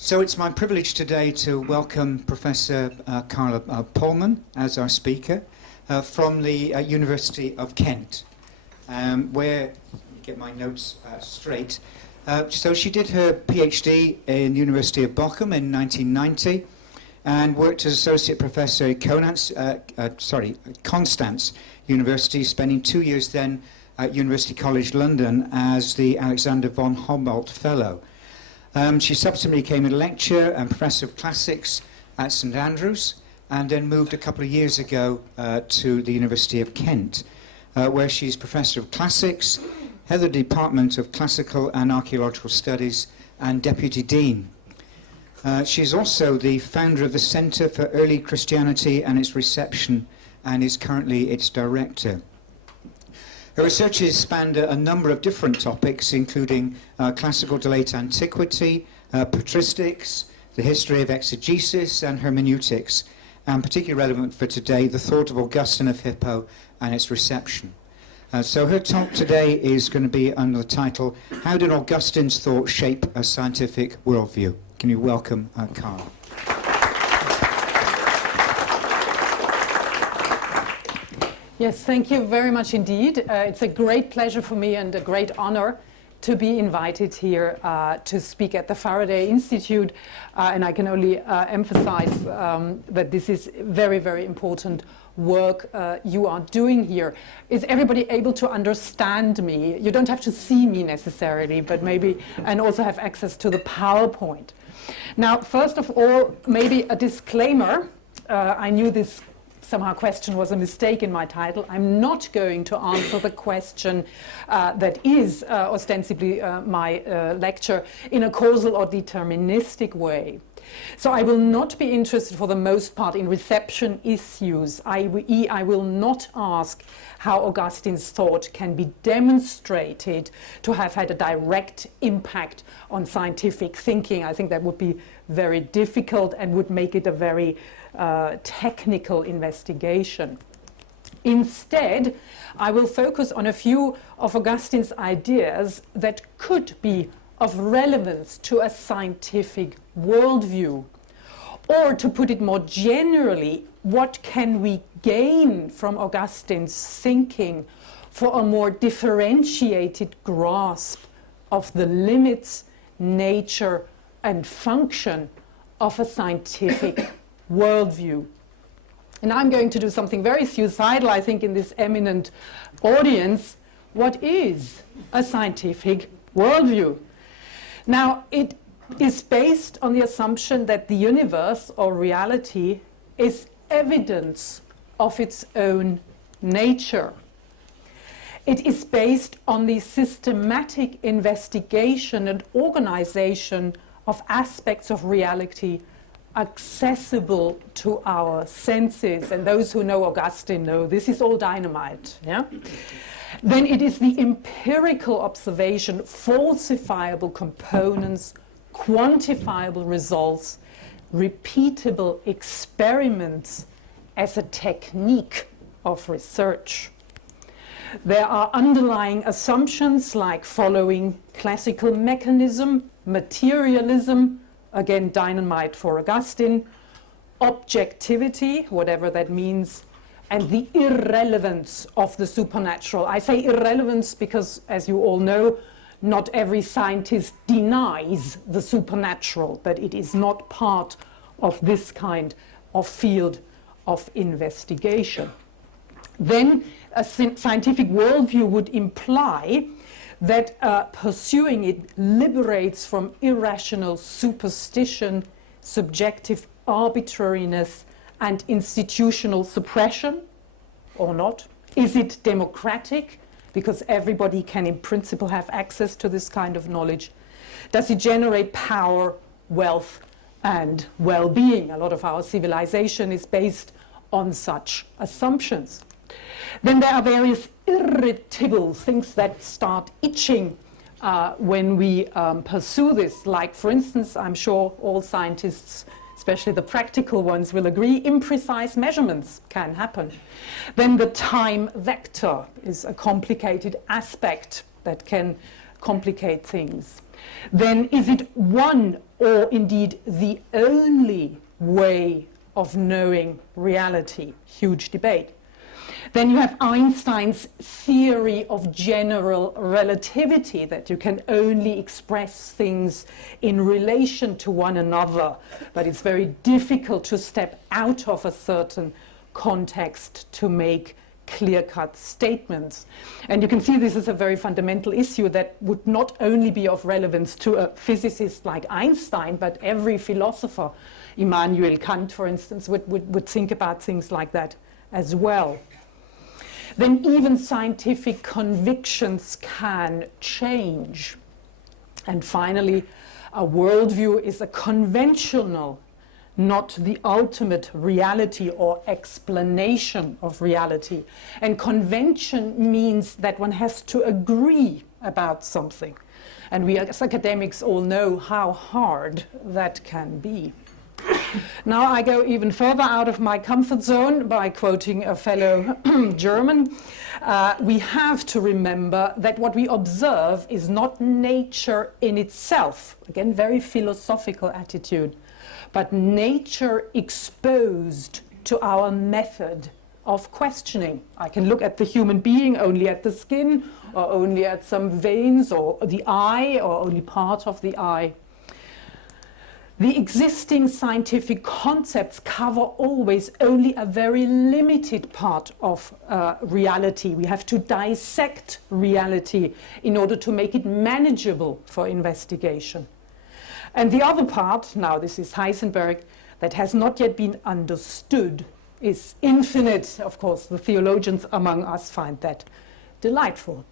So it's my privilege today to welcome Professor Karla Pollmann as our speaker from the University of Kent, where, get my notes straight, so she did her PhD in the University of Bochum in 1990 and worked as Associate Professor at Constance University, spending 2 years then at University College London as the Alexander von Humboldt Fellow. She subsequently became a lecturer and professor of classics at St Andrews, and then moved a couple of years ago to the University of Kent, where she's professor of classics, head of the Department of Classical and Archaeological Studies, and deputy dean. She's also the founder of the Centre for Early Christianity and its Reception, and is currently its director. Her research has spanned a number of different topics, including classical to late antiquity, patristics, the history of exegesis, and hermeneutics, and particularly relevant for today, the thought of Augustine of Hippo and its reception. So her talk today is going to be under the title, How Did Augustine's Thought Shape a Scientific Worldview? Can you welcome Karla? Yes, thank you very much indeed. It's a great pleasure for me and a great honor to be invited here to speak at the Faraday Institute. And I can only emphasize that this is very, very important work you are doing here. Is everybody able to understand me? You don't have to see me necessarily, but maybe, and also have access to the PowerPoint. Now, first of all, maybe a disclaimer. I knew this somehow question was a mistake in my title. I'm not going to answer the question that is ostensibly my lecture in a causal or deterministic way. So I will not be interested for the most part in reception issues, i.e. I will not ask how Augustine's thought can be demonstrated to have had a direct impact on scientific thinking. I think that would be very difficult and would make it a very technical investigation. Instead, I will focus on a few of Augustine's ideas that could be of relevance to a scientific worldview. Or to put it more generally, what can we gain from Augustine's thinking for a more differentiated grasp of the limits, nature, and function of a scientific worldview. And I'm going to do something very suicidal, I think, in this eminent audience. What is a scientific worldview? Now, it is based on the assumption that the universe or reality is evidence of its own nature. It is based on the systematic investigation and organization of aspects of reality accessible to our senses. And those who know Augustine know this is all dynamite. Yeah? Then it is the empirical observation, falsifiable components, quantifiable results, repeatable experiments as a technique of research. There are underlying assumptions like following classical mechanism, materialism, again dynamite for Augustine, objectivity, whatever that means, and the irrelevance of the supernatural. I say irrelevance because, as you all know, not every scientist denies the supernatural, but it is not part of this kind of field of investigation. Then a scientific worldview would imply that pursuing it liberates from irrational superstition, subjective arbitrariness, and institutional suppression, or not? Is it democratic? Because everybody can in principle have access to this kind of knowledge. Does it generate power, wealth, and well-being? A lot of our civilization is based on such assumptions. Then there are various irritable things that start itching when we pursue this. Like, for instance, I'm sure all scientists, especially the practical ones, will agree, imprecise measurements can happen. Then the time vector is a complicated aspect that can complicate things, then is it one or indeed the only way of knowing reality? Huge debate. Then you have Einstein's theory of general relativity, that you can only express things in relation to one another, but it's very difficult to step out of a certain context to make clear-cut statements. And you can see this is a very fundamental issue that would not only be of relevance to a physicist like Einstein, but every philosopher, Immanuel Kant, for instance, would think about things like that as well. Then even scientific convictions can change. And finally, a worldview is a conventional, not the ultimate reality or explanation of reality. And convention means that one has to agree about something. And we as academics all know how hard that can be. Now I go even further out of my comfort zone by quoting a fellow German. We have to remember that what we observe is not nature in itself. Again, very philosophical attitude. But nature exposed to our method of questioning. I can look at the human being only at the skin, or only at some veins, or the eye, or only part of the eye. The existing scientific concepts cover always only a very limited part of reality. We have to dissect reality in order to make it manageable for investigation. And the other part, now this is Heisenberg, that has not yet been understood is infinite. Of course, the theologians among us find that delightful.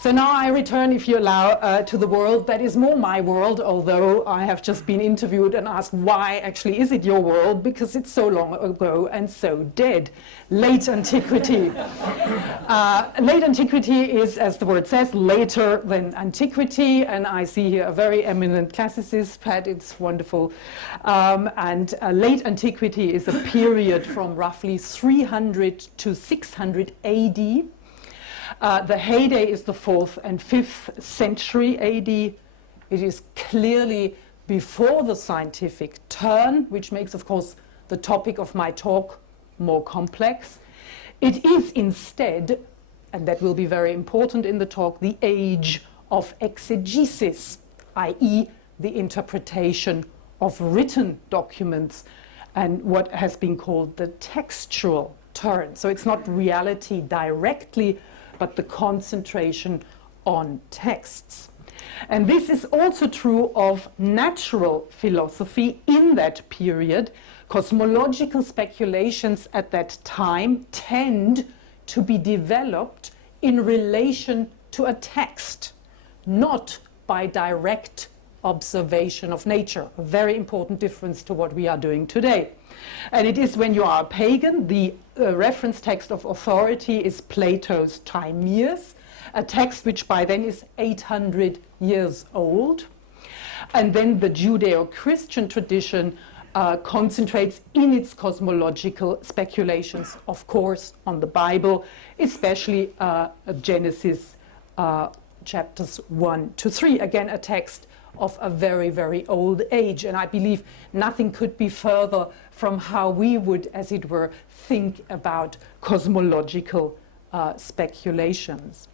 So now I return, if you allow, to the world that is more my world, although I have just been interviewed and asked why actually is it your world, because it's so long ago and so dead. Late antiquity. Late antiquity is, as the word says, later than antiquity, and I see here a very eminent classicist, Pat, it's wonderful. And late antiquity is a period from roughly 300 to 600 AD. The heyday is the 4th and 5th century AD. It is clearly before the scientific turn, which makes, of course, the topic of my talk more complex. It is instead, and that will be very important in the talk, the age of exegesis, i.e. the interpretation of written documents and what has been called the textual turn. So it's not reality directly, but the concentration on texts. And this is also true of natural philosophy in that period. Cosmological speculations at that time tend to be developed in relation to a text, not by direct observation of nature. A very important difference to what we are doing today. And it is when you are a pagan, the reference text of authority is Plato's Timaeus, a text which by then is 800 years old. And then the Judeo-Christian tradition concentrates in its cosmological speculations, of course, on the Bible, especially Genesis chapters 1 to 3. Again, a text of a very, very old age. And I believe nothing could be further from how we would, as it were, think about cosmological speculations.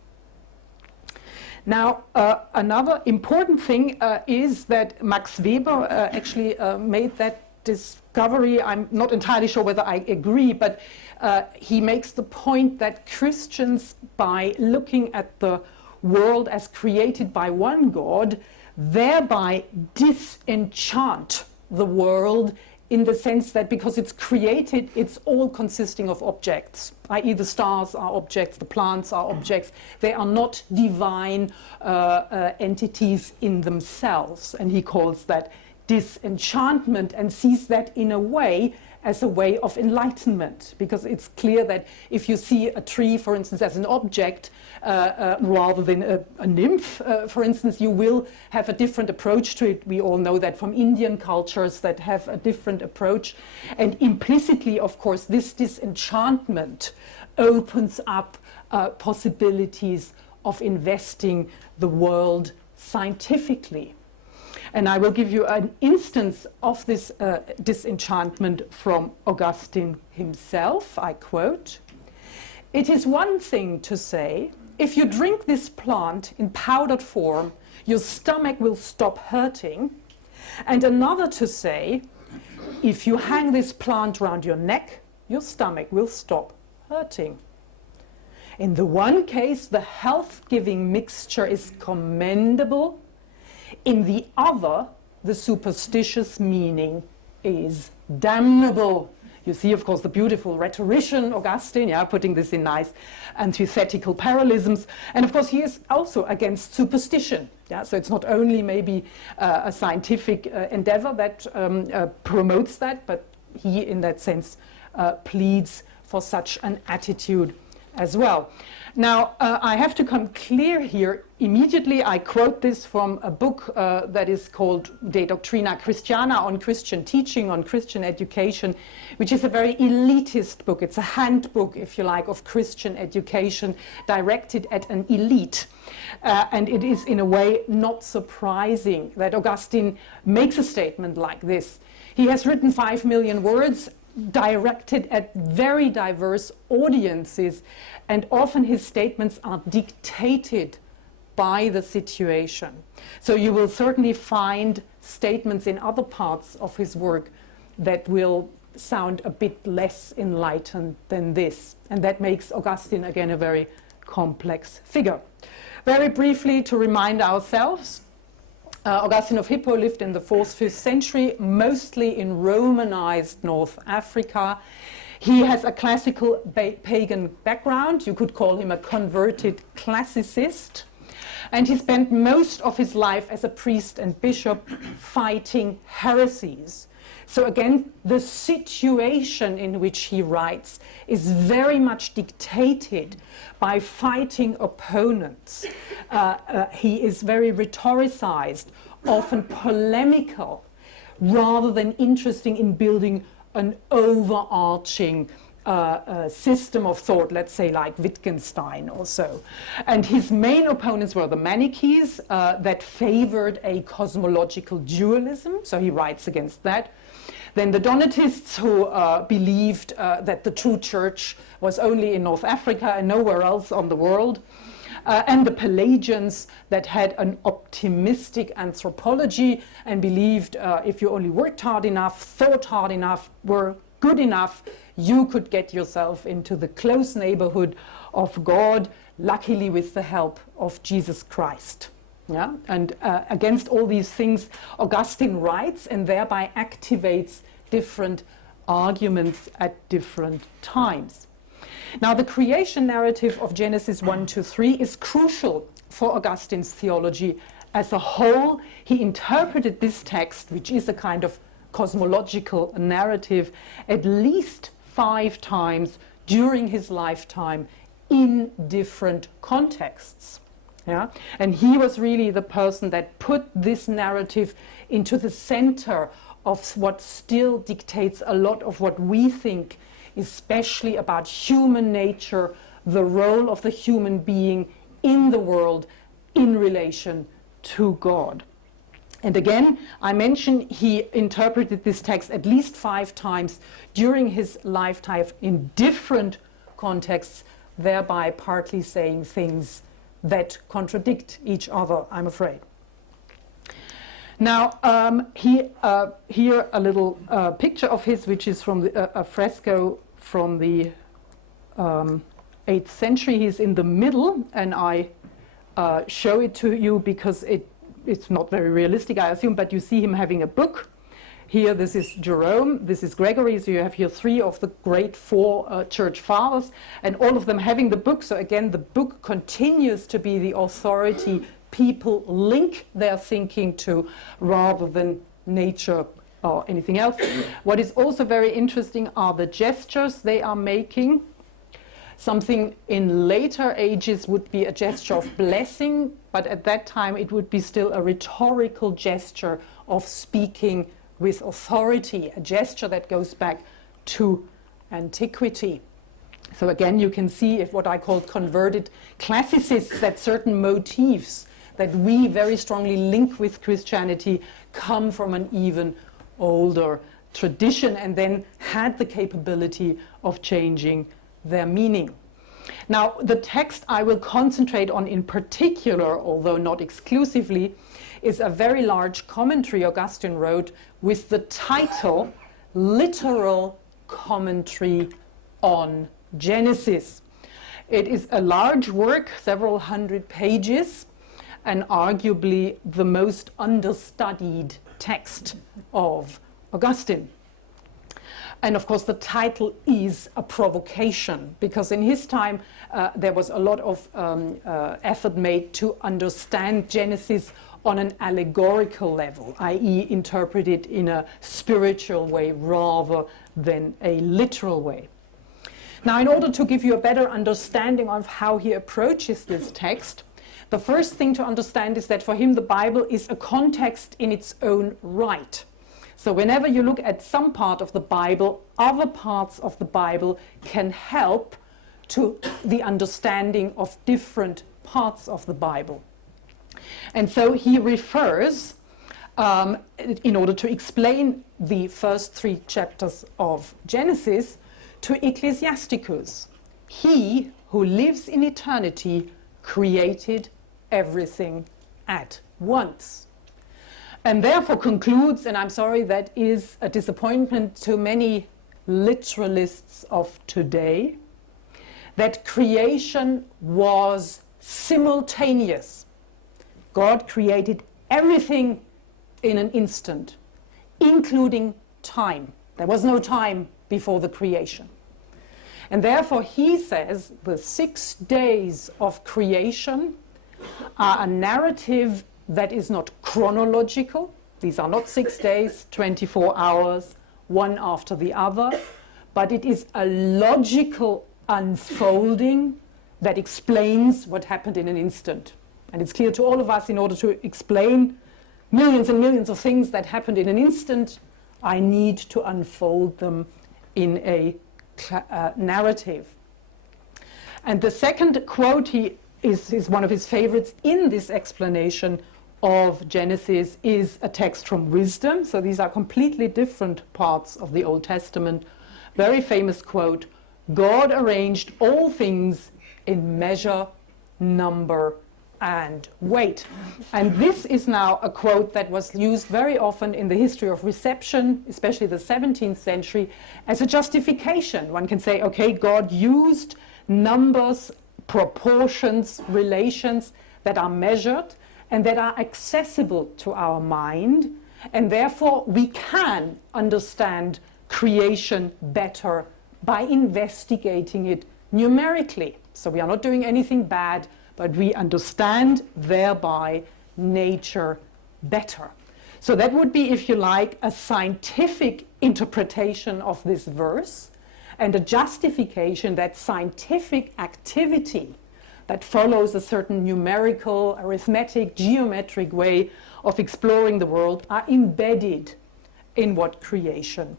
Now, another important thing is that Max Weber actually made that discovery. I'm not entirely sure whether I agree, but he makes the point that Christians, by looking at the world as created by one God, thereby disenchant the world in the sense that because it's created, it's all consisting of objects, i.e. the stars are objects, the plants are objects. They are not divine entities in themselves. And he calls that disenchantment and sees that in a way as a way of enlightenment, because it's clear that if you see a tree, for instance, as an object rather than a nymph, for instance, you will have a different approach to it. We all know that from Indian cultures that have a different approach. And implicitly, of course, this disenchantment opens up possibilities of investing the world scientifically. And I will give you an instance of this disenchantment from Augustine himself. I quote, "It is one thing to say, if you drink this plant in powdered form, your stomach will stop hurting, and another to say, if you hang this plant round your neck, your stomach will stop hurting. In the one case, the health-giving mixture is commendable. In the other, the superstitious meaning is damnable." You see, of course, the beautiful rhetorician Augustine, putting this in nice antithetical parallelisms. And of course, he is also against superstition. So it's not only maybe a scientific endeavor that promotes that, but he, in that sense, pleads for such an attitude as well. Now, I have to come clear here immediately. I quote this from a book that is called De Doctrina Christiana, on Christian teaching, on Christian education, which is a very elitist book. It's a handbook, if you like, of Christian education directed at an elite. And it is, in a way, not surprising that Augustine makes a statement like this. He has written 5 million words, directed at very diverse audiences, and often his statements are dictated by the situation. So you will certainly find statements in other parts of his work that will sound a bit less enlightened than this. And that makes Augustine, again, a very complex figure. Very briefly, to remind ourselves, Augustine of Hippo lived in the 4th, 5th century, mostly in Romanized North Africa. He has a classical pagan background. You could call him a converted classicist. And he spent most of his life as a priest and bishop fighting heresies. So again, the situation in which he writes is very much dictated by fighting opponents. He is very rhetoricized, often polemical, rather than interesting in building an overarching system of thought, let's say like Wittgenstein or so. And his main opponents were the Manichees that favored a cosmological dualism, so he writes against that. Then the Donatists, who believed that the true church was only in North Africa and nowhere else on the world. And the Pelagians that had an optimistic anthropology and believed if you only worked hard enough, thought hard enough, were good enough, you could get yourself into the close neighborhood of God, luckily with the help of Jesus Christ. Yeah? And against all these things, Augustine writes and thereby activates different arguments at different times. Now, the creation narrative of Genesis 1-3 is crucial for Augustine's theology as a whole. He interpreted this text, which is a kind of cosmological narrative, at least 5 times during his lifetime in different contexts. Yeah? And he was really the person that put this narrative into the center of what still dictates a lot of what we think, especially about human nature, the role of the human being in the world in relation to God. And again, I mentioned he interpreted this text at least 5 times during his lifetime in different contexts, thereby partly saying things that contradict each other, I'm afraid. Now, here a little picture of his, which is from a fresco from the 8th century. He's in the middle, and I show it to you because it's not very realistic, I assume, but you see him having a book. Here, this is Jerome, this is Gregory, so you have here 3 of the great 4 church fathers, and all of them having the book. So again, the book continues to be the authority people link their thinking to, rather than nature or anything else. What is also very interesting are the gestures they are making. Something in later ages would be a gesture of blessing, but at that time it would be still a rhetorical gesture of speaking with authority, a gesture that goes back to antiquity. So again, you can see if what I call converted classicists, that certain motifs that we very strongly link with Christianity come from an even older tradition and then had the capability of changing their meaning. Now, the text I will concentrate on in particular, although not exclusively, is a very large commentary Augustine wrote with the title Literal Commentary on Genesis. It is a large work, several hundred pages, and arguably the most understudied text of Augustine. And of course, the title is a provocation, because in his time there was a lot of effort made to understand Genesis on an allegorical level, i.e. interpret it in a spiritual way rather than a literal way. Now, in order to give you a better understanding of how he approaches this text, the first thing to understand is that for him the Bible is a context in its own right. So whenever you look at some part of the Bible, other parts of the Bible can help to the understanding of different parts of the Bible. And so he refers, in order to explain the first 3 chapters of Genesis, to Ecclesiasticus. He who lives in eternity created everything at once. And therefore concludes, and I'm sorry, that is a disappointment to many literalists of today, that creation was simultaneous. God created everything in an instant, including time. There was no time before the creation. And therefore he says the 6 days of creation are a narrative that is not chronological. These are not 6 days, 24 hours, one after the other, but it is a logical unfolding that explains what happened in an instant. And it's clear to all of us, in order to explain millions and millions of things that happened in an instant, I need to unfold them in a narrative. And the second quote is one of his favorites in this explanation of Genesis, is a text from Wisdom. So these are completely different parts of the Old Testament. Very famous quote, God arranged all things in measure, number, and weight. And this is now a quote that was used very often in the history of reception, especially the 17th century, as a justification. One can say, okay, God used numbers, proportions, relations that are measured and that are accessible to our mind, and therefore we can understand creation better by investigating it numerically. So we are not doing anything bad, but we understand thereby nature better. So that would be, if you like, a scientific interpretation of this verse, and a justification that scientific activity that follows a certain numerical, arithmetic, geometric way of exploring the world are embedded in what creation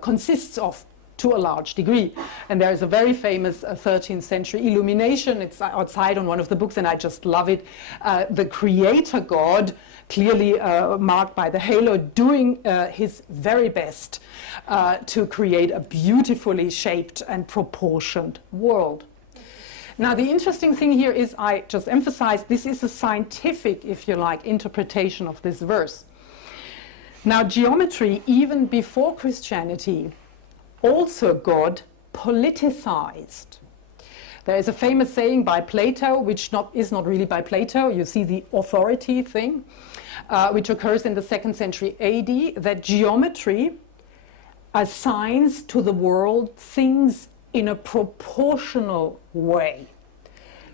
consists of, to a large degree. And there is a very famous 13th century illumination. It's outside on one of the books, and I just love it. The creator God, clearly marked by the halo, doing his very best to create a beautifully shaped and proportioned world. Now, the interesting thing here is, I just emphasize, this is a scientific, if you like, interpretation of this verse. Now, geometry, even before Christianity, also got politicized. There is a famous saying by Plato, which is not really by Plato, you see the authority thing, which occurs in the 2nd century AD, that geometry assigns to the world things in a proportional way.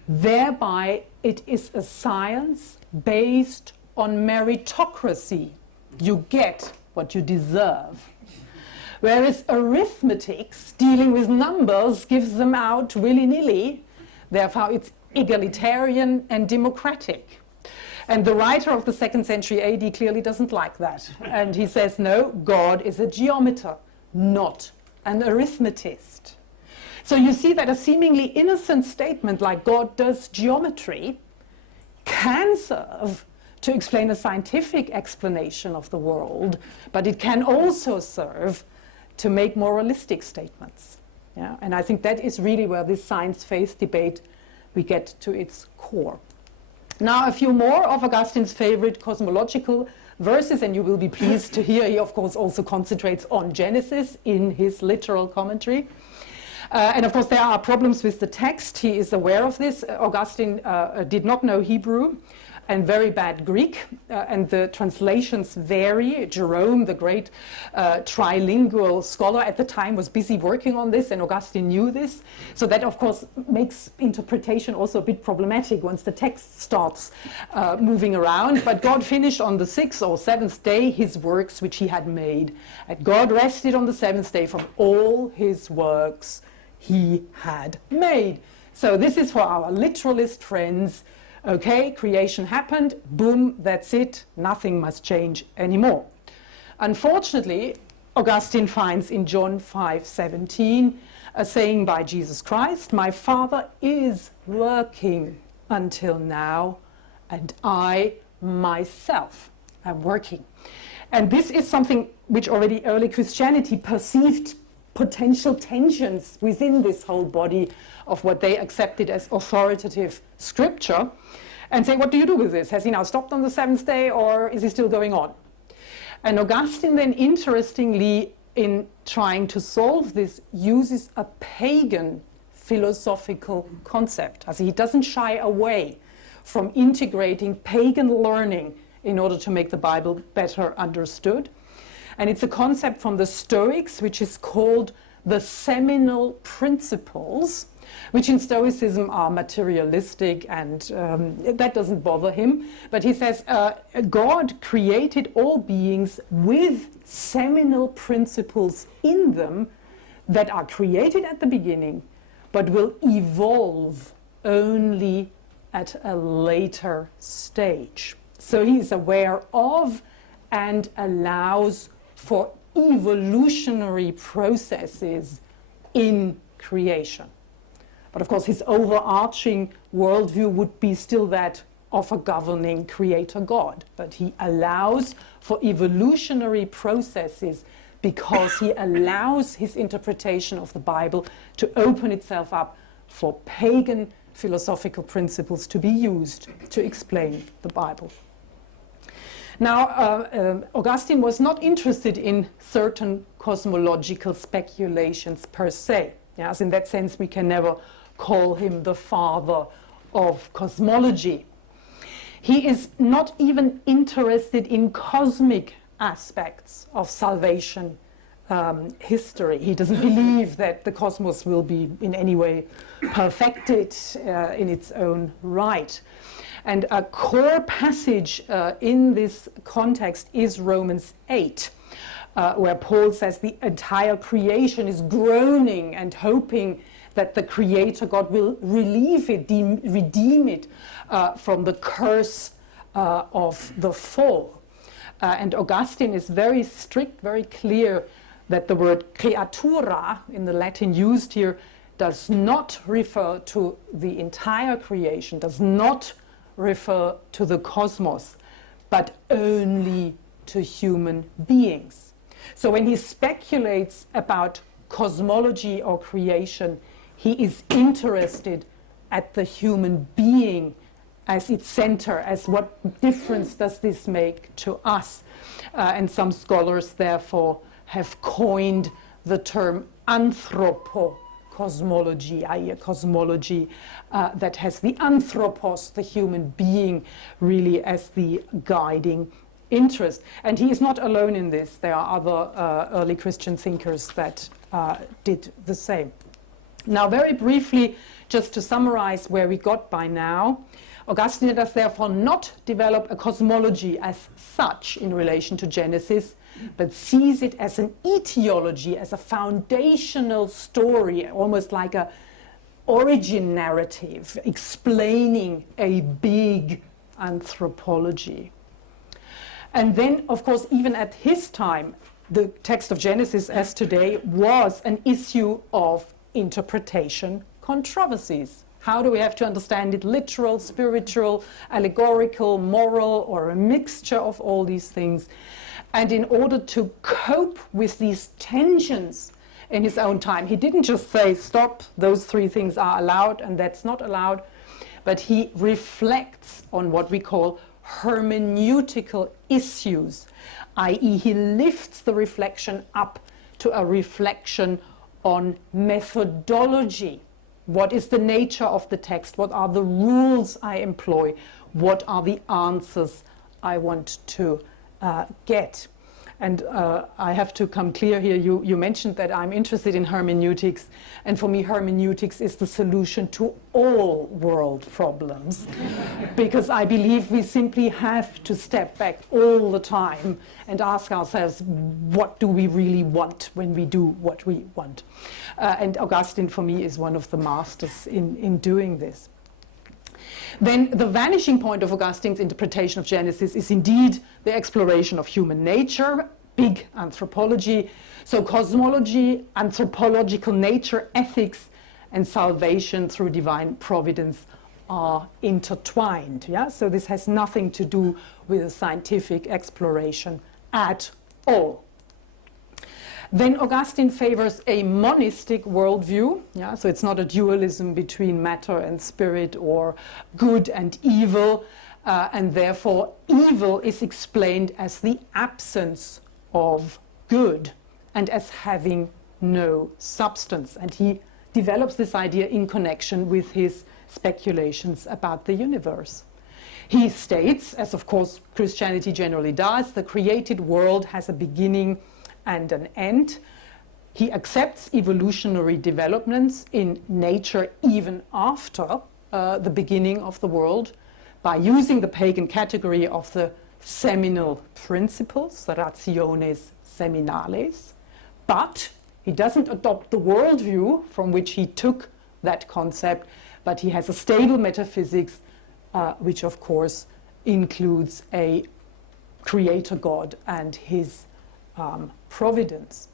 Thereby, it is a science based on meritocracy. You get what you deserve. Whereas arithmetics, dealing with numbers, gives them out willy-nilly. Therefore, it's egalitarian and democratic. And the writer of the 2nd century AD clearly doesn't like that. And he says, no, God is a geometer, not an arithmetist. So you see that a seemingly innocent statement like God does geometry can serve to explain a scientific explanation of the world, but it can also serve to make moralistic statements. Yeah? And I think that is really where this science-faith debate we get to its core. Now, a few more of Augustine's favorite cosmological verses, and you will be pleased to hear he, of course, also concentrates on Genesis in his literal commentary. And of course, there are problems with the text. He is aware of this. Augustine did not know Hebrew and very bad Greek, and the translations vary. Jerome, the great trilingual scholar at the time, was busy working on this, and Augustine knew this. So that, of course, makes interpretation also a bit problematic once the text starts moving around. But God finished on the 6th or 7th day his works which he had made. And God rested on the 7th day from all his works he had made. So this is for our literalist friends. Okay, creation happened, boom, that's it, nothing must change anymore. Unfortunately, Augustine finds in John 5:17 a saying by Jesus Christ, "My Father is working until now, and I myself am working." And this is something which already early Christianity perceived potential tensions within this whole body of what they accepted as authoritative scripture, and say, what do you do with this? Has he now stopped on the 7th day, or is he still going on? And Augustine then, interestingly, in trying to solve this, uses a pagan philosophical concept. As he doesn't shy away from integrating pagan learning in order to make the Bible better understood. And it's a concept from the Stoics, which is called the seminal principles, which in Stoicism are materialistic, and that doesn't bother him. But he says God created all beings with seminal principles in them that are created at the beginning, but will evolve only at a later stage. So he is aware of and allows for evolutionary processes in creation. But of course, his overarching worldview would be still that of a governing creator God. But he allows for evolutionary processes because he allows his interpretation of the Bible to open itself up for pagan philosophical principles to be used to explain the Bible. Now, Augustine was not interested in certain cosmological speculations per se. Yes, in that sense, we can never call him the father of cosmology. He is not even interested in cosmic aspects of salvation history. He doesn't believe that the cosmos will be in any way perfected in its own right. And a core passage in this context is Romans 8, where Paul says the entire creation is groaning and hoping that the Creator God will relieve it, redeem it from the curse of the fall. And Augustine is very strict, very clear that the word creatura in the Latin used here does not refer to the entire creation, does not refer to the cosmos, but only to human beings. So when he speculates about cosmology or creation, he is interested at the human being as its center, as what difference does this make to us? And some scholars therefore have coined the term anthropocosmology, i.e. a cosmology that has the anthropos, the human being, really as the guiding interest. And he is not alone in this. There are other early Christian thinkers that did the same. Now, very briefly, just to summarize where we got by now, Augustine does therefore not develop a cosmology as such in relation to Genesis, but sees it as an etiology, as a foundational story, almost like a origin narrative, explaining a big anthropology. And then, of course, even at his time, the text of Genesis as today was an issue of interpretation controversies. How do we have to understand it? Literal, spiritual, allegorical, moral, or a mixture of all these things? And in order to cope with these tensions in his own time, he didn't just say, stop, those three things are allowed and that's not allowed, but he reflects on what we call hermeneutical issues, i.e. he lifts the reflection up to a reflection on methodology. What is the nature of the text? What are the rules I employ? What are the answers I want to get? And I have to come clear here. You mentioned that I'm interested in hermeneutics, and for me hermeneutics is the solution to all world problems because I believe we simply have to step back all the time and ask ourselves, what do we really want when we do what we want? And Augustine for me is one of the masters in doing this. Then the vanishing point of Augustine's interpretation of Genesis is indeed the exploration of human nature, big anthropology. So cosmology, anthropological nature, ethics, and salvation through divine providence are intertwined. Yeah? So this has nothing to do with a scientific exploration at all. Then Augustine favors a monistic worldview. Yeah? So it's not a dualism between matter and spirit or good and evil. And therefore, evil is explained as the absence of good and as having no substance. And he develops this idea in connection with his speculations about the universe. He states, as of course Christianity generally does, the created world has a beginning and an end. He accepts evolutionary developments in nature even after the beginning of the world by using the pagan category of the seminal principles, the rationes seminales. But he doesn't adopt the worldview from which he took that concept, but he has a stable metaphysics, which of course includes a creator God and his providence.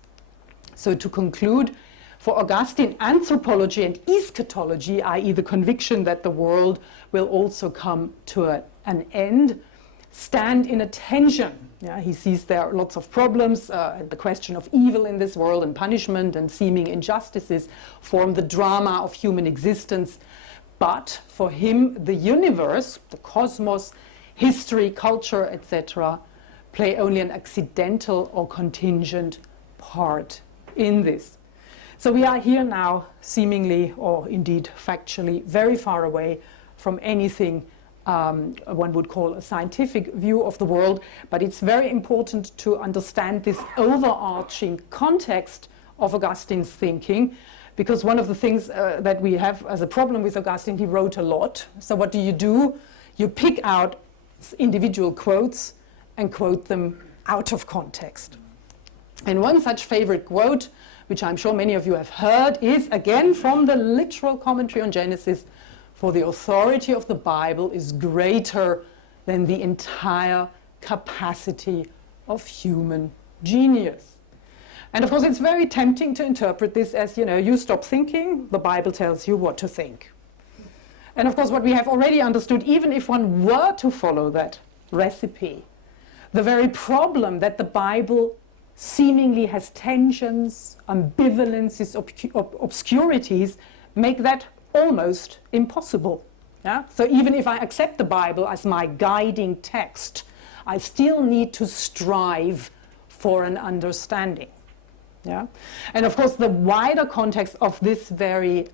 So to conclude, for Augustine, anthropology and eschatology, i.e. the conviction that the world will also come to an end, stand in a tension. Yeah, he sees there are lots of problems, and the question of evil in this world and punishment and seeming injustices form the drama of human existence. But for him, the universe, the cosmos, history, culture, etc., play only an accidental or contingent part in this. So we are here now seemingly, or indeed factually, very far away from anything one would call a scientific view of the world, but it's very important to understand this overarching context of Augustine's thinking, because one of the things that we have as a problem with Augustine, he wrote a lot. So what do? You pick out individual quotes and quote them out of context. And one such favorite quote, which I'm sure many of you have heard, is again from the literal commentary on Genesis: "For the authority of the Bible is greater than the entire capacity of human genius." And of course, it's very tempting to interpret this as, you stop thinking, the Bible tells you what to think. And of course, what we have already understood, even if one were to follow that recipe, the very problem that the Bible seemingly has tensions, ambivalences, obscurities, make that almost impossible. Yeah? So even if I accept the Bible as my guiding text, I still need to strive for an understanding. Yeah? And of course, the wider context of this very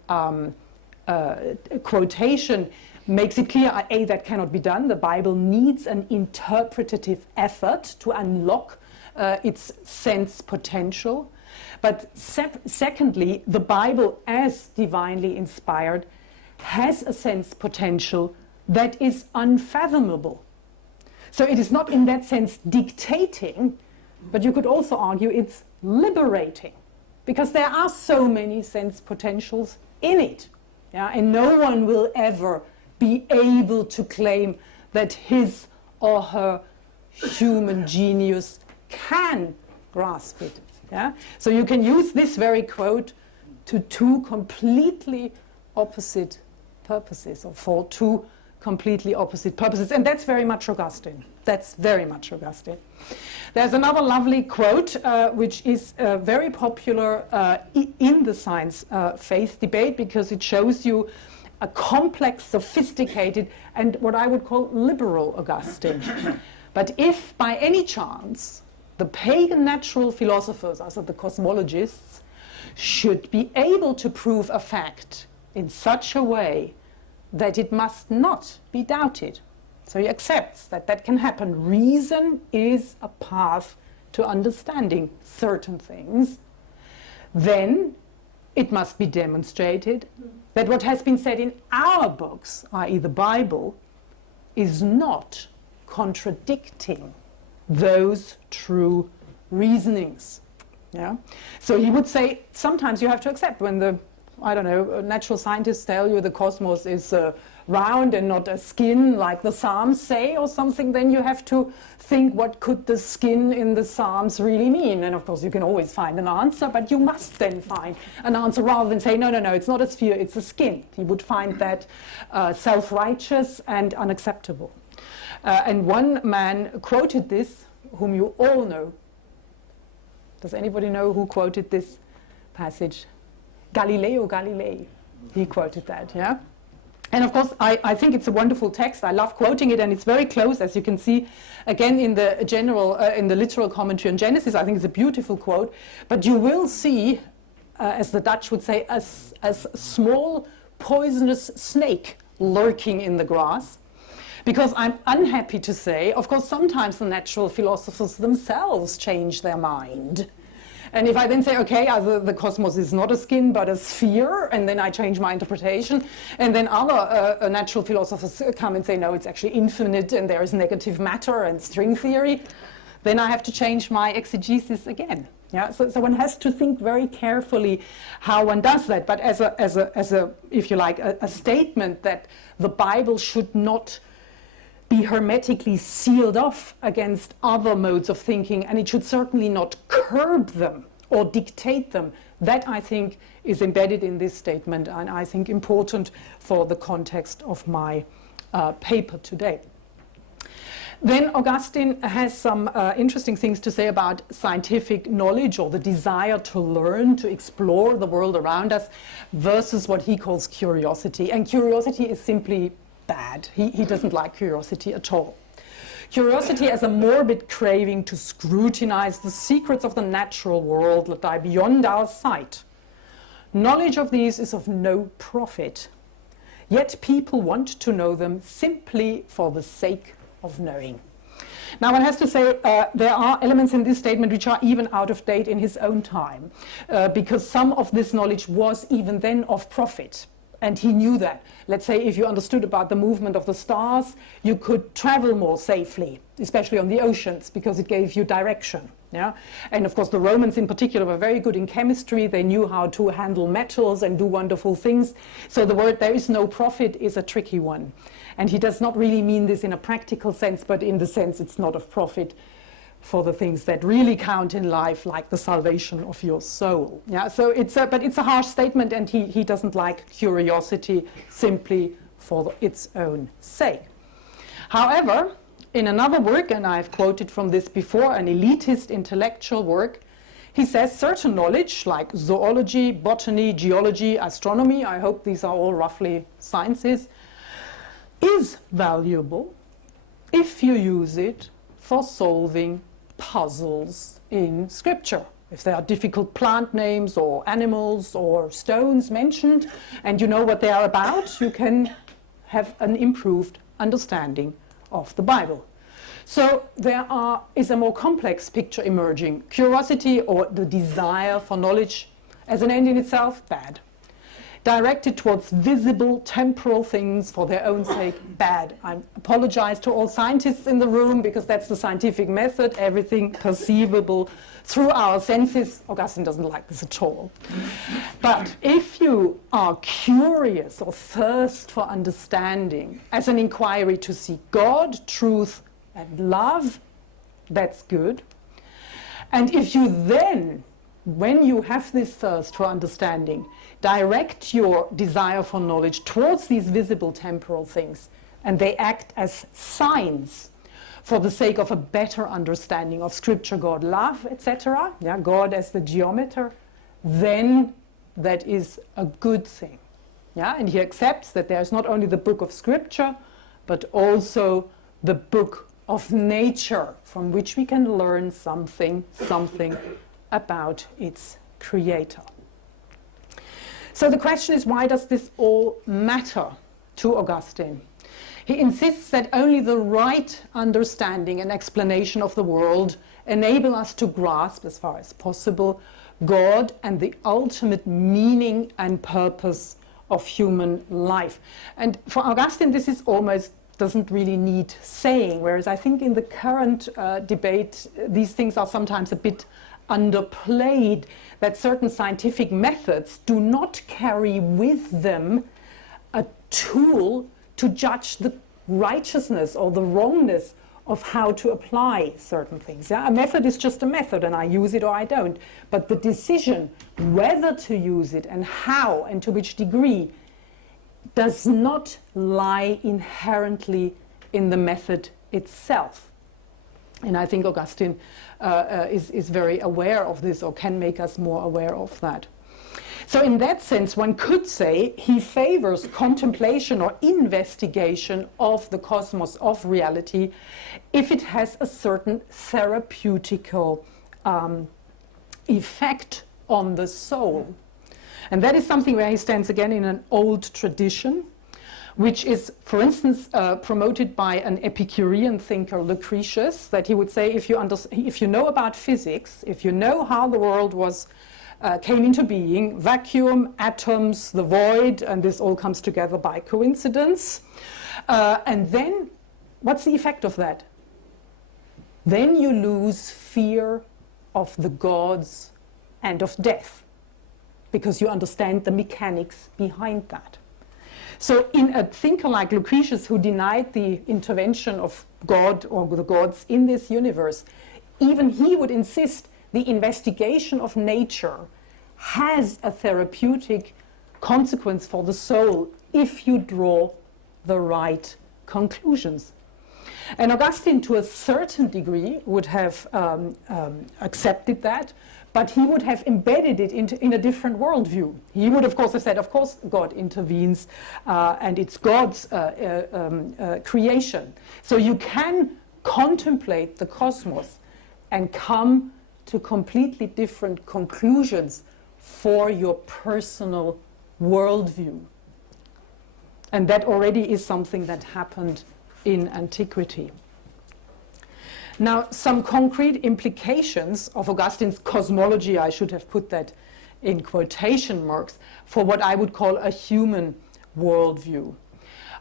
quotation makes it clear, A, that cannot be done. The Bible needs an interpretative effort to unlock its sense potential. But secondly, the Bible, as divinely inspired, has a sense potential that is unfathomable. So it is not in that sense dictating, but you could also argue it's liberating, because there are so many sense potentials in it. Yeah? And no one will ever be able to claim that his or her human genius can grasp it. Yeah? So you can use this very quote to two completely opposite purposes, or for two completely opposite purposes. And that's very much Augustine. That's very much Augustine. There's another lovely quote, which is very popular in the science faith debate, because it shows you a complex, sophisticated, and what I would call liberal Augustine. But if by any chance the pagan natural philosophers, also the cosmologists, should be able to prove a fact in such a way that it must not be doubted. So he accepts that that can happen. Reason is a path to understanding certain things. Then it must be demonstrated that what has been said in our books, i.e. the Bible, is not contradicting those true reasonings. Yeah? So he would say sometimes you have to accept when the, I don't know, natural scientists tell you the cosmos is round and not a skin, like the Psalms say or something, then you have to think, what could the skin in the Psalms really mean? And of course you can always find an answer, but you must then find an answer rather than say, no, it's not a sphere, it's a skin. He would find that self-righteous and unacceptable. And one man quoted this, whom you all know. Does anybody know who quoted this passage? Galileo Galilei. He quoted that, yeah? And of course, I think it's a wonderful text. I love quoting it, and it's very close, as you can see, again, in the general, in the literal commentary on Genesis. I think it's a beautiful quote. But you will see, as the Dutch would say, a small poisonous snake lurking in the grass. Because I'm unhappy to say, of course, sometimes the natural philosophers themselves change their mind. And if I then say, okay, the cosmos is not a skin but a sphere, and then I change my interpretation, and then other natural philosophers come and say, no, it's actually infinite and there is negative matter and string theory, then I have to change my exegesis again. Yeah? So one has to think very carefully how one does that. But as a if you like, a statement that the Bible should not be hermetically sealed off against other modes of thinking, and it should certainly not curb them or dictate them. That, I think, is embedded in this statement, and I think important for the context of my paper today. Then Augustine has some interesting things to say about scientific knowledge, or the desire to learn, to explore the world around us, versus what he calls curiosity. And curiosity is simply bad. He doesn't like curiosity at all. Curiosity as a morbid craving to scrutinize the secrets of the natural world that lie beyond our sight. Knowledge of these is of no profit, yet people want to know them simply for the sake of knowing. Now one has to say there are elements in this statement which are even out of date in his own time, because some of this knowledge was even then of profit. And he knew that. Let's say if you understood about the movement of the stars, you could travel more safely, especially on the oceans, because it gave you direction. Yeah? And of course the Romans in particular were very good in chemistry. They knew how to handle metals and do wonderful things. So the word "there is no profit" is a tricky one. And he does not really mean this in a practical sense, but in the sense it's not of profit for the things that really count in life, like the salvation of your soul. Yeah, so but it's a harsh statement, and he doesn't like curiosity simply for its own sake. However, in another work, and I've quoted from this before, an elitist intellectual work, he says certain knowledge, like zoology, botany, geology, astronomy, I hope these are all roughly sciences, is valuable if you use it for solving puzzles in Scripture. If there are difficult plant names or animals or stones mentioned, and you know what they are about, you can have an improved understanding of the Bible. So there is a more complex picture emerging. Curiosity, or the desire for knowledge as an end in itself, bad. Directed towards visible temporal things for their own sake, bad. I apologize to all scientists in the room, because that's the scientific method, everything perceivable through our senses. Augustine doesn't like this at all. But if you are curious or thirst for understanding as an inquiry to see God, truth, and love, that's good. And if you then, when you have this thirst for understanding, direct your desire for knowledge towards these visible temporal things, and they act as signs for the sake of a better understanding of Scripture, God, love, etc., yeah, God as the geometer, then that is a good thing. Yeah? And he accepts that there is not only the book of Scripture, but also the book of nature, from which we can learn something about its creator. So the question is, why does this all matter to Augustine? He insists that only the right understanding and explanation of the world enable us to grasp, as far as possible, God and the ultimate meaning and purpose of human life. And for Augustine, this is almost doesn't really need saying, whereas I think in the current debate, these things are sometimes a bit underplayed, that certain scientific methods do not carry with them a tool to judge the righteousness or the wrongness of how to apply certain things. Yeah? A method is just a method, and I use it or I don't. But the decision whether to use it and how and to which degree does not lie inherently in the method itself. And I think Augustine is very aware of this, or can make us more aware of that. So in that sense, one could say he favors contemplation or investigation of the cosmos, of reality, if it has a certain therapeutical effect on the soul. And that is something where he stands again in an old tradition, which is, for instance, promoted by an Epicurean thinker, Lucretius, that he would say, if you know about physics, if you know how the world came into being, vacuum, atoms, the void, and this all comes together by coincidence, and then what's the effect of that? Then you lose fear of the gods and of death, because you understand the mechanics behind that. So in a thinker like Lucretius, who denied the intervention of God or the gods in this universe, even he would insist the investigation of nature has a therapeutic consequence for the soul if you draw the right conclusions. And Augustine, to a certain degree, would have accepted that, but he would have embedded it in a different worldview. He would, of course, have said, of course, God intervenes, and it's God's creation. So you can contemplate the cosmos and come to completely different conclusions for your personal worldview. And that already is something that happened in antiquity. Now, some concrete implications of Augustine's cosmology, I should have put that in quotation marks, for what I would call a human worldview.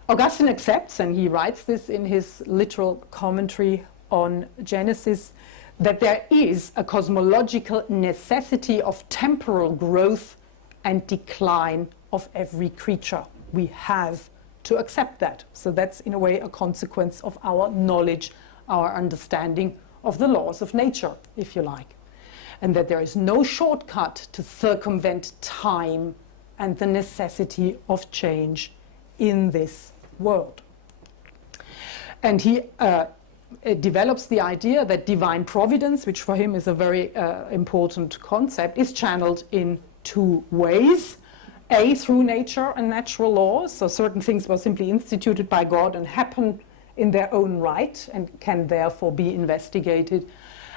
Augustine accepts, and he writes this in his literal commentary on Genesis, that there is a cosmological necessity of temporal growth and decline of every creature. We have to accept that. So that's, in a way, a consequence of our knowledge, our understanding of the laws of nature, if you like. And that there is no shortcut to circumvent time and the necessity of change in this world. And he develops the idea that divine providence, which for him is a very important concept, is channeled in two ways. A, through nature and natural laws, so certain things were simply instituted by God and happen in their own right and can therefore be investigated.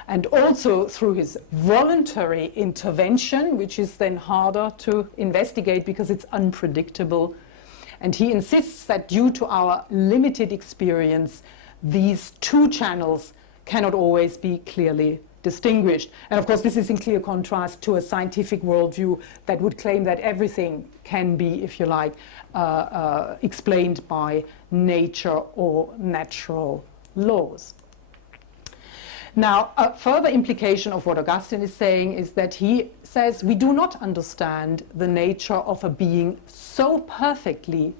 And also through his voluntary intervention, which is then harder to investigate because it's unpredictable. And he insists that due to our limited experience, these two channels cannot always be clearly distinguished. And of course, this is in clear contrast to a scientific worldview that would claim that everything can be, if you like, explained by nature or natural laws. Now, a further implication of what Augustine is saying is that he says we do not understand the nature of a being so perfectly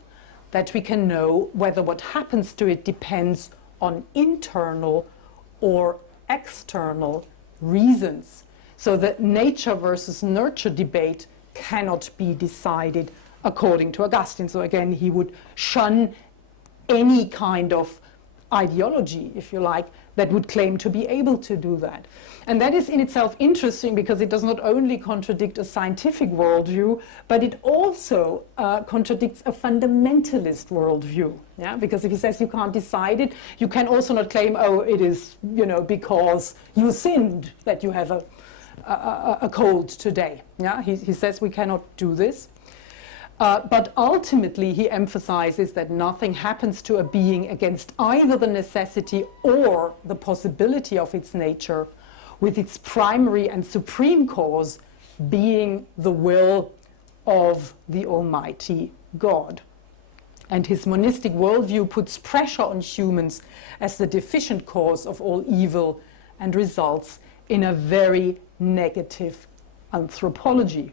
that we can know whether what happens to it depends on internal or external reasons. So the nature versus nurture debate cannot be decided according to Augustine. So again, he would shun any kind of ideology, if you like, that would claim to be able to do that. And that is in itself interesting because it does not only contradict a scientific worldview, but it also contradicts a fundamentalist worldview. Yeah? Because if he says you can't decide it, you can also not claim, oh, it is, because you sinned that you have a cold today. Yeah? He says we cannot do this. But ultimately, he emphasizes that nothing happens to a being against either the necessity or the possibility of its nature, with its primary and supreme cause being the will of the Almighty God. And his monistic worldview puts pressure on humans as the deficient cause of all evil and results in a very negative anthropology.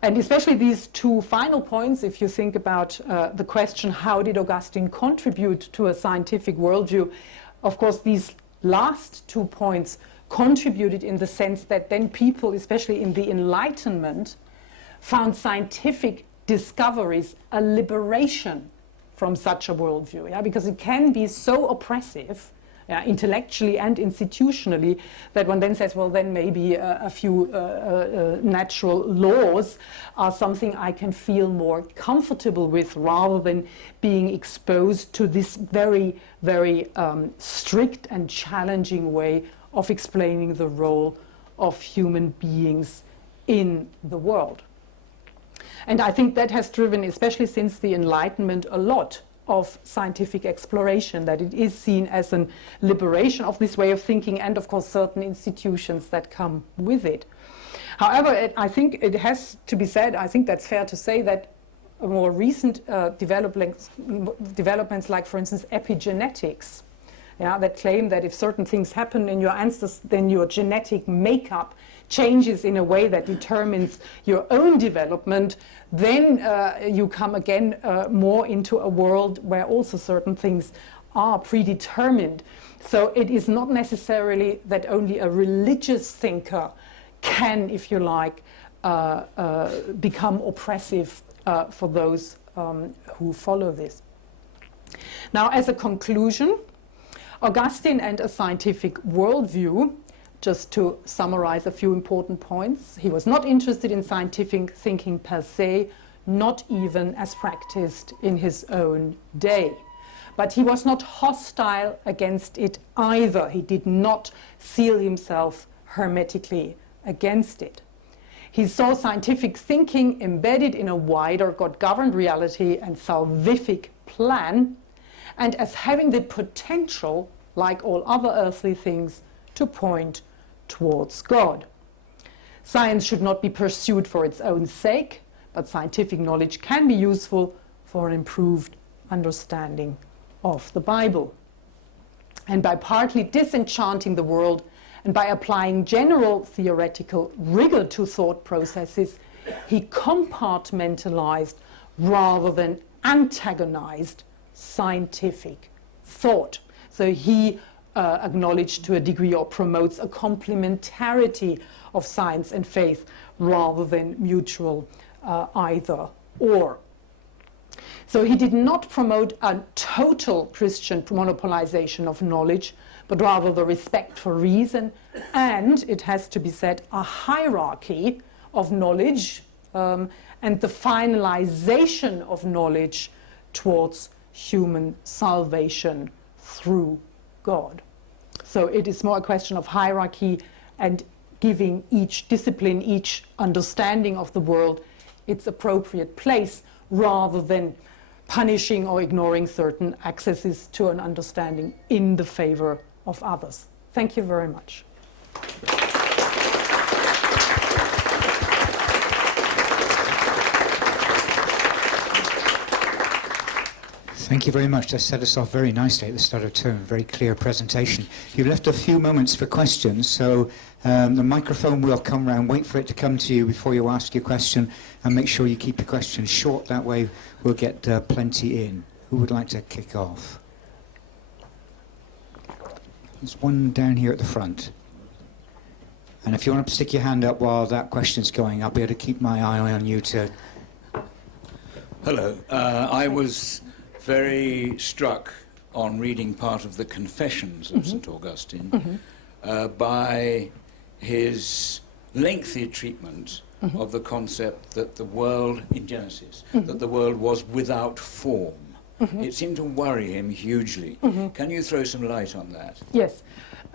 And especially these two final points, if you think about the question, how did Augustine contribute to a scientific worldview? Of course, these last 2 points contributed in the sense that then people, especially in the Enlightenment, found scientific discoveries a liberation from such a worldview, because it can be so oppressive, intellectually and institutionally, that one then says, well, then maybe a few natural laws are something I can feel more comfortable with, rather than being exposed to this very, very strict and challenging way of explaining the role of human beings in the world. And I think that has driven, especially since the Enlightenment, a lot of scientific exploration, that it is seen as a liberation of this way of thinking, and of course certain institutions that come with it. However, I think it has to be said, I think that's fair to say, that more recent developments like, for instance, epigenetics, that claim that if certain things happen in your ancestors, then your genetic makeup changes in a way that determines your own development, then you come again more into a world where also certain things are predetermined. So it is not necessarily that only a religious thinker can, if you like, become oppressive for those who follow this. Now, as a conclusion, Augustine and a scientific worldview, just to summarize a few important points. He was not interested in scientific thinking per se, not even as practiced in his own day. But he was not hostile against it either. He did not seal himself hermetically against it. He saw scientific thinking embedded in a wider God-governed reality and salvific plan, and as having the potential, like all other earthly things, to point towards God. Science should not be pursued for its own sake, but scientific knowledge can be useful for an improved understanding of the Bible. And by partly disenchanting the world and by applying general theoretical rigor to thought processes, he compartmentalized rather than antagonized scientific thought. So he acknowledged to a degree, or promotes a complementarity of science and faith rather than mutual either or. So he did not promote a total Christian monopolization of knowledge, but rather the respect for reason, and, it has to be said, a hierarchy of knowledge and the finalization of knowledge towards human salvation through God. So it is more a question of hierarchy and giving each discipline, each understanding of the world, its appropriate place, rather than punishing or ignoring certain accesses to an understanding in the favor of others. Thank you very much. Thank you very much. That set us off very nicely at the start of term. Very clear presentation. You've left a few moments for questions, so the microphone will come round. Wait for it to come to you before you ask your question, and make sure you keep your questions short. That way we'll get plenty in. Who would like to kick off? There's one down here at the front. And if you want to stick your hand up while that question's going, I'll be able to keep my eye on you too. Hello. I was very struck on reading part of the Confessions of St. Augustine by his lengthy treatment of the concept that the world, in Genesis, that the world was without form. It seemed to worry him hugely. Can you throw some light on that? Yes.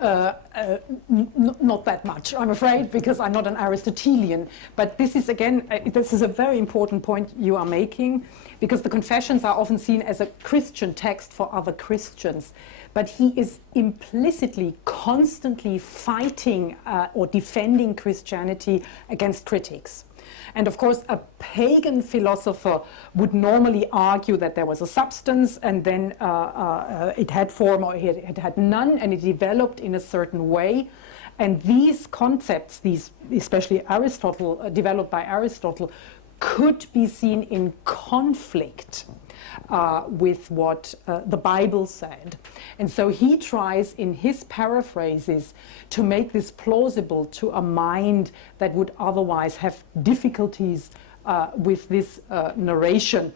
Not that much, I'm afraid, because I'm not an Aristotelian. But this is, again, this is a very important point you are making, because the Confessions are often seen as a Christian text for other Christians. But he is implicitly, constantly fighting or defending Christianity against critics. And of course, a pagan philosopher would normally argue that there was a substance, and then it had form or it had none, and it developed in a certain way. And these concepts, these especially Aristotle, developed by Aristotle, could be seen in conflict with what the Bible said. And so he tries in his paraphrases to make this plausible to a mind that would otherwise have difficulties with this narration.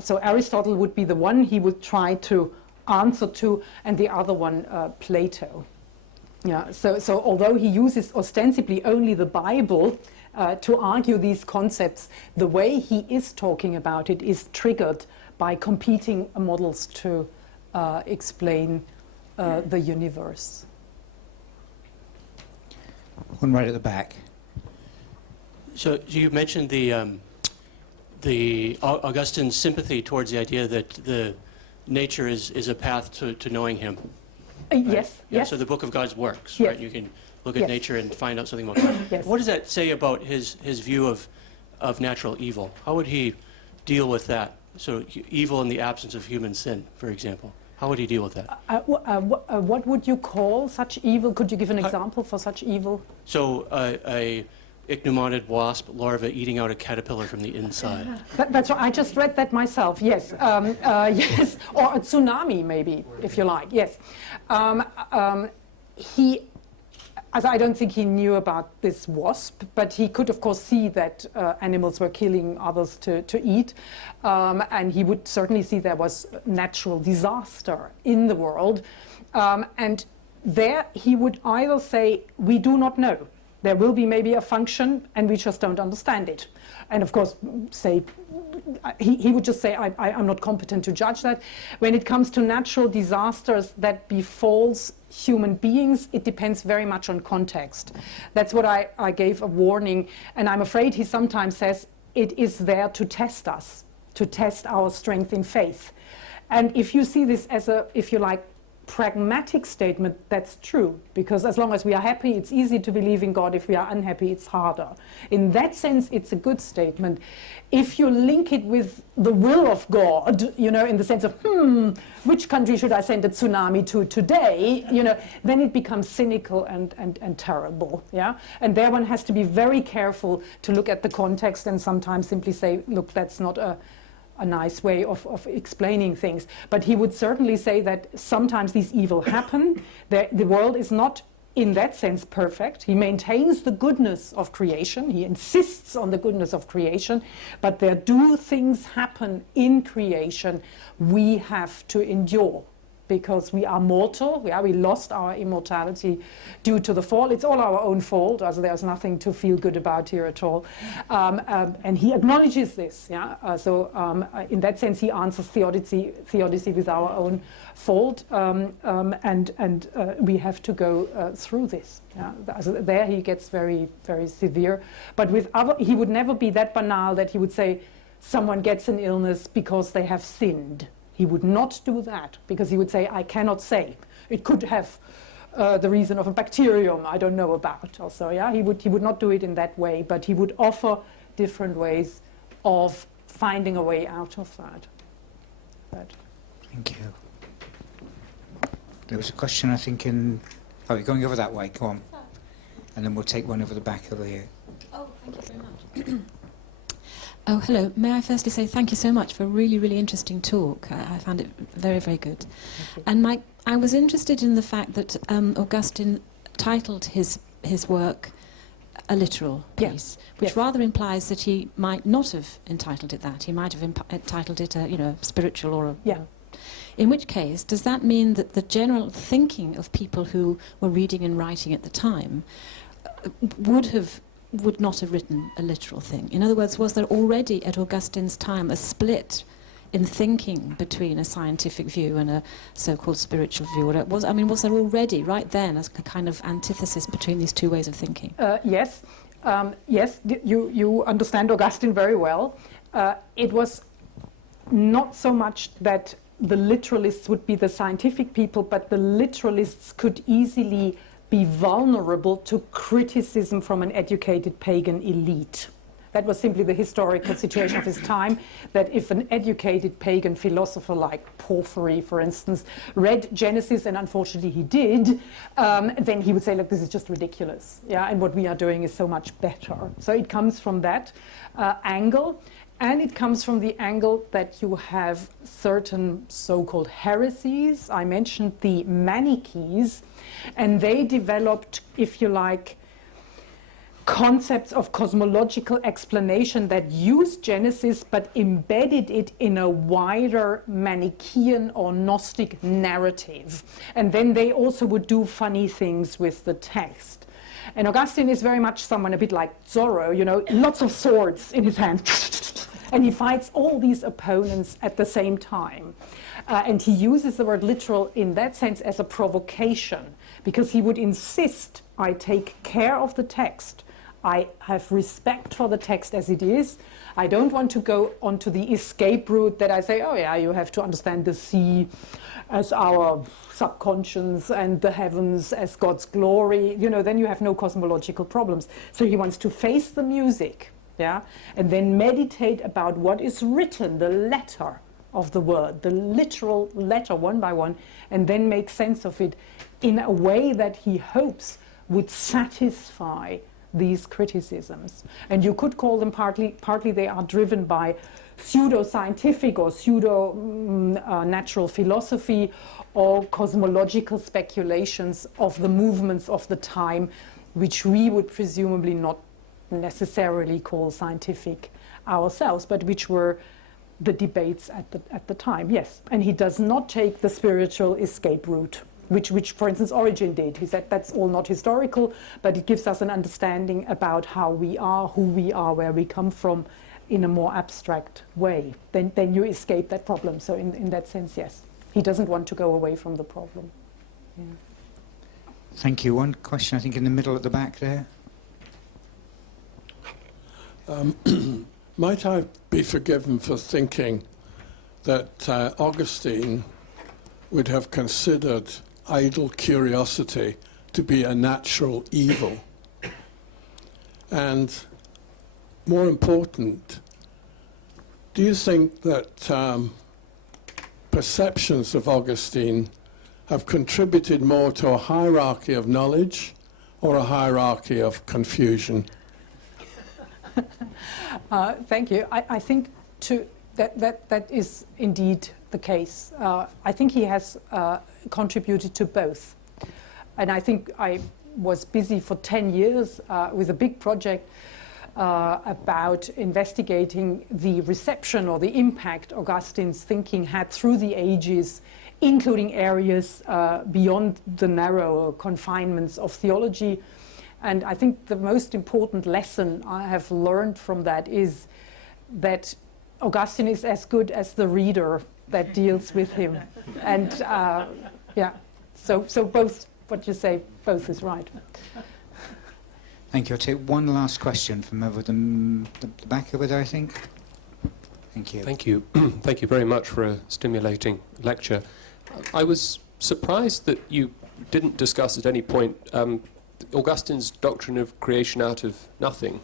So Aristotle would be the one he would try to answer to, and the other one Plato. Yeah, so although he uses ostensibly only the Bible to argue these concepts, the way he is talking about it is triggered by competing models to explain the universe. One right at the back. So you mentioned the Augustine's sympathy towards the idea that the nature is a path to knowing him. Right? Yes, Yeah, yes. so the book of God's works, Yes. right? You can look at Yes. nature and find out something about God. Yes. What does that say about his view of natural evil? How would he deal with that? So evil in the absence of human sin, for example. How would he deal with that? What would you call such evil? Could you give an example for such evil? So a ichneumoniid wasp larva eating out a caterpillar from the inside. That's right. I just read that myself. Yes, yes, or a tsunami, maybe, if you like. Yes, as I don't think he knew about this wasp, but he could, of course, see that animals were killing others to eat, and he would certainly see there was natural disaster in the world, and there he would either say, "We do not know. There will be maybe a function, and we just don't understand it." And of course, say he would just say, I'm not competent to judge that. When it comes to natural disasters that befalls human beings, it depends very much on context. That's what I gave a warning. And I'm afraid he sometimes says it is there to test us, to test our strength in faith. And if you see this as a, if you like, pragmatic statement, that's true, because as long as we are happy, it's easy to believe in God. If we are unhappy, it's harder. In that sense, it's a good statement. If you link it with the will of God, you know, in the sense of, which country should I send a tsunami to today, you know, then it becomes cynical and terrible, yeah? And there one has to be very careful to look at the context and sometimes simply say, look, that's not a nice way of explaining things. But he would certainly say that sometimes these evil happen. The world is not, in that sense, perfect. He maintains the goodness of creation. He insists on the goodness of creation. But there do things happen in creation we have to endure, because we are mortal. We lost our immortality due to the fall. It's all our own fault, as there's nothing to feel good about here at all. And he acknowledges this. Yeah. In that sense, he answers theodicy with our own fault, and we have to go through this. Yeah. There he gets very, very severe. But with other, he would never be that banal that he would say someone gets an illness because they have sinned. He would not do that, because he would say, I cannot say. It could have the reason of a bacterium I don't know about also. Yeah? He would not do it in that way, but he would offer different ways of finding a way out of that. Thank you. There was a question, I think, in... Oh, you're going over that way. Go on. And then we'll take one over the back over here. Oh, thank you very much. Oh, hello. May I firstly say thank you so much for a really, really interesting talk. I found it very, very good. And I was interested in the fact that Augustine titled his work a literal Yeah. piece, which Yes. rather implies that he might not have entitled it that. He might have entitled it a spiritual or a... Yeah. In which case, does that mean that the general thinking of people who were reading and writing at the time would not have written a literal thing? In other words, was there already at Augustine's time a split in thinking between a scientific view and a so-called spiritual view? Or was there already, right then, a kind of antithesis between these two ways of thinking? Yes, you understand Augustine very well. It was not so much that the literalists would be the scientific people, but the literalists could easily be vulnerable to criticism from an educated pagan elite. That was simply the historical situation of his time, that if an educated pagan philosopher like Porphyry, for instance, read Genesis, and unfortunately he did, then he would say, look, this is just ridiculous, yeah, and what we are doing is so much better. So it comes from that angle, and it comes from the angle that you have certain so-called heresies. I mentioned the Manichees, and they developed, if you like, concepts of cosmological explanation that used Genesis but embedded it in a wider Manichaean or Gnostic narrative. And then they also would do funny things with the text. And Augustine is very much someone a bit like Zorro, lots of swords in his hands. And he fights all these opponents at the same time. And he uses the word literal in that sense as a provocation, because he would insist, I take care of the text. I have respect for the text as it is. I don't want to go onto the escape route that I say, oh yeah, you have to understand the sea as our subconscious and the heavens as God's glory. Then you have no cosmological problems. So he wants to face the music, yeah, and then meditate about what is written, the letter of the word, the literal letter one by one, and then make sense of it in a way that he hopes would satisfy these criticisms. And you could call them partly they are driven by pseudo-scientific or pseudo-natural philosophy or cosmological speculations of the movements of the time, which we would presumably not necessarily call scientific ourselves, but which were the debates at the time, yes. And he does not take the spiritual escape route, which for instance, Origen did. He said that's all not historical, but it gives us an understanding about how we are, who we are, where we come from, in a more abstract way. Then you escape that problem. So in that sense, yes. He doesn't want to go away from the problem. Yeah. Thank you. One question, I think, in the middle at the back there. Might I be forgiven for thinking that Augustine would have considered idle curiosity to be a natural evil? And more important, do you think that perceptions of Augustine have contributed more to a hierarchy of knowledge or a hierarchy of confusion? Thank you. I think that is indeed the case. I think he has contributed to both. And I think I was busy for 10 years with a big project about investigating the reception or the impact Augustine's thinking had through the ages, including areas beyond the narrow confinements of theology. And I think the most important lesson I have learned from that is that Augustine is as good as the reader that deals with him. And yeah, so both, what you say, both is right. Thank you. I'll take one last question from over the back over there, I think. Thank you. Thank you. Thank you very much for a stimulating lecture. I was surprised that you didn't discuss at any point Augustine's doctrine of creation out of nothing,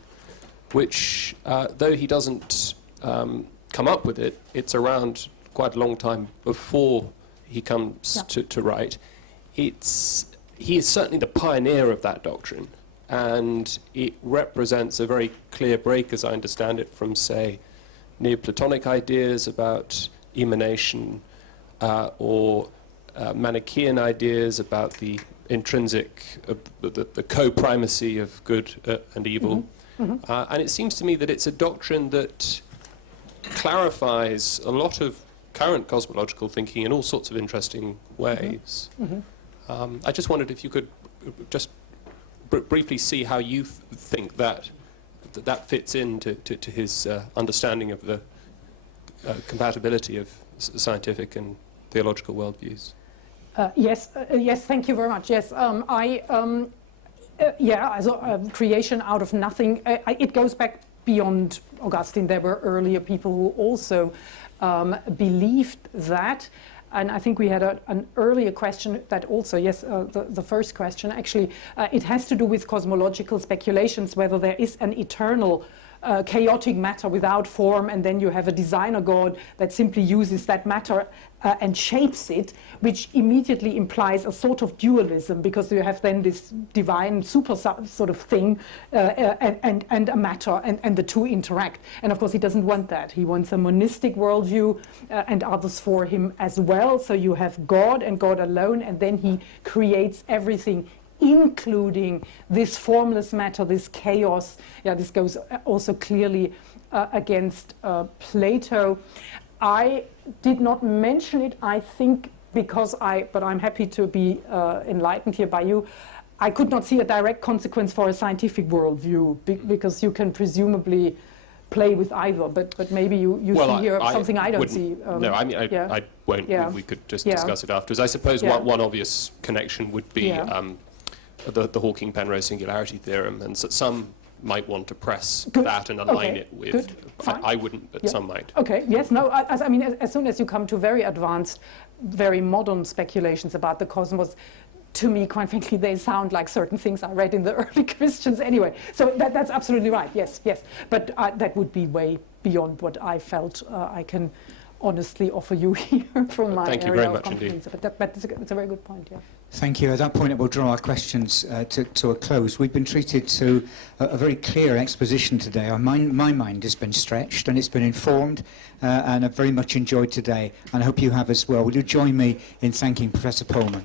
which, though he doesn't come up with it, it's around quite a long time before he comes to write. He is certainly the pioneer of that doctrine, and it represents a very clear break, as I understand it, from, say, Neoplatonic ideas about emanation or Manichaean ideas about the intrinsic, the co-primacy of good and evil. And it seems to me that it's a doctrine that clarifies a lot of current cosmological thinking in all sorts of interesting ways. I just wondered if you could just briefly see how you think that fits into his understanding of the compatibility of scientific and theological worldviews. Yes, thank you very much. Yes, creation out of nothing, it goes back beyond Augustine. There were earlier people who also believed that. And I think we had an earlier question that also, yes, the first question, actually, it has to do with cosmological speculations, whether there is an eternal chaotic matter without form, and then you have a designer god that simply uses that matter and shapes it, which immediately implies a sort of dualism, because you have then this divine super sort of thing and a matter, and the two interact. And of course he doesn't want that. He wants a monistic worldview and others for him as well. So you have God and God alone, and then he creates everything, including this formless matter, this chaos. Yeah, this goes also clearly against Plato. I did not mention it, I think, but I'm happy to be enlightened here by you. I could not see a direct consequence for a scientific worldview, because you can presumably play with either, but maybe you see here something I don't see. No, I mean, I won't. Yeah. We could just discuss it afterwards. I suppose one obvious connection would be the Hawking-Penrose singularity theorem, and so some might want to press that and align it with. I wouldn't, but some might. Okay. Yes. No. I mean, as soon as you come to very advanced, very modern speculations about the cosmos, to me, quite frankly, they sound like certain things I read in the early Christians anyway. So that's absolutely right. Yes. Yes. But that would be way beyond what I felt I can honestly offer you here from my Thank you area very of much competence. indeed. But it's a very good point. Yeah. Thank you. At that point, we'll draw our questions to a close. We've been treated to a very clear exposition today. My mind has been stretched and it's been informed, and I've very much enjoyed today, and I hope you have as well. Will you join me in thanking Professor Pollmann?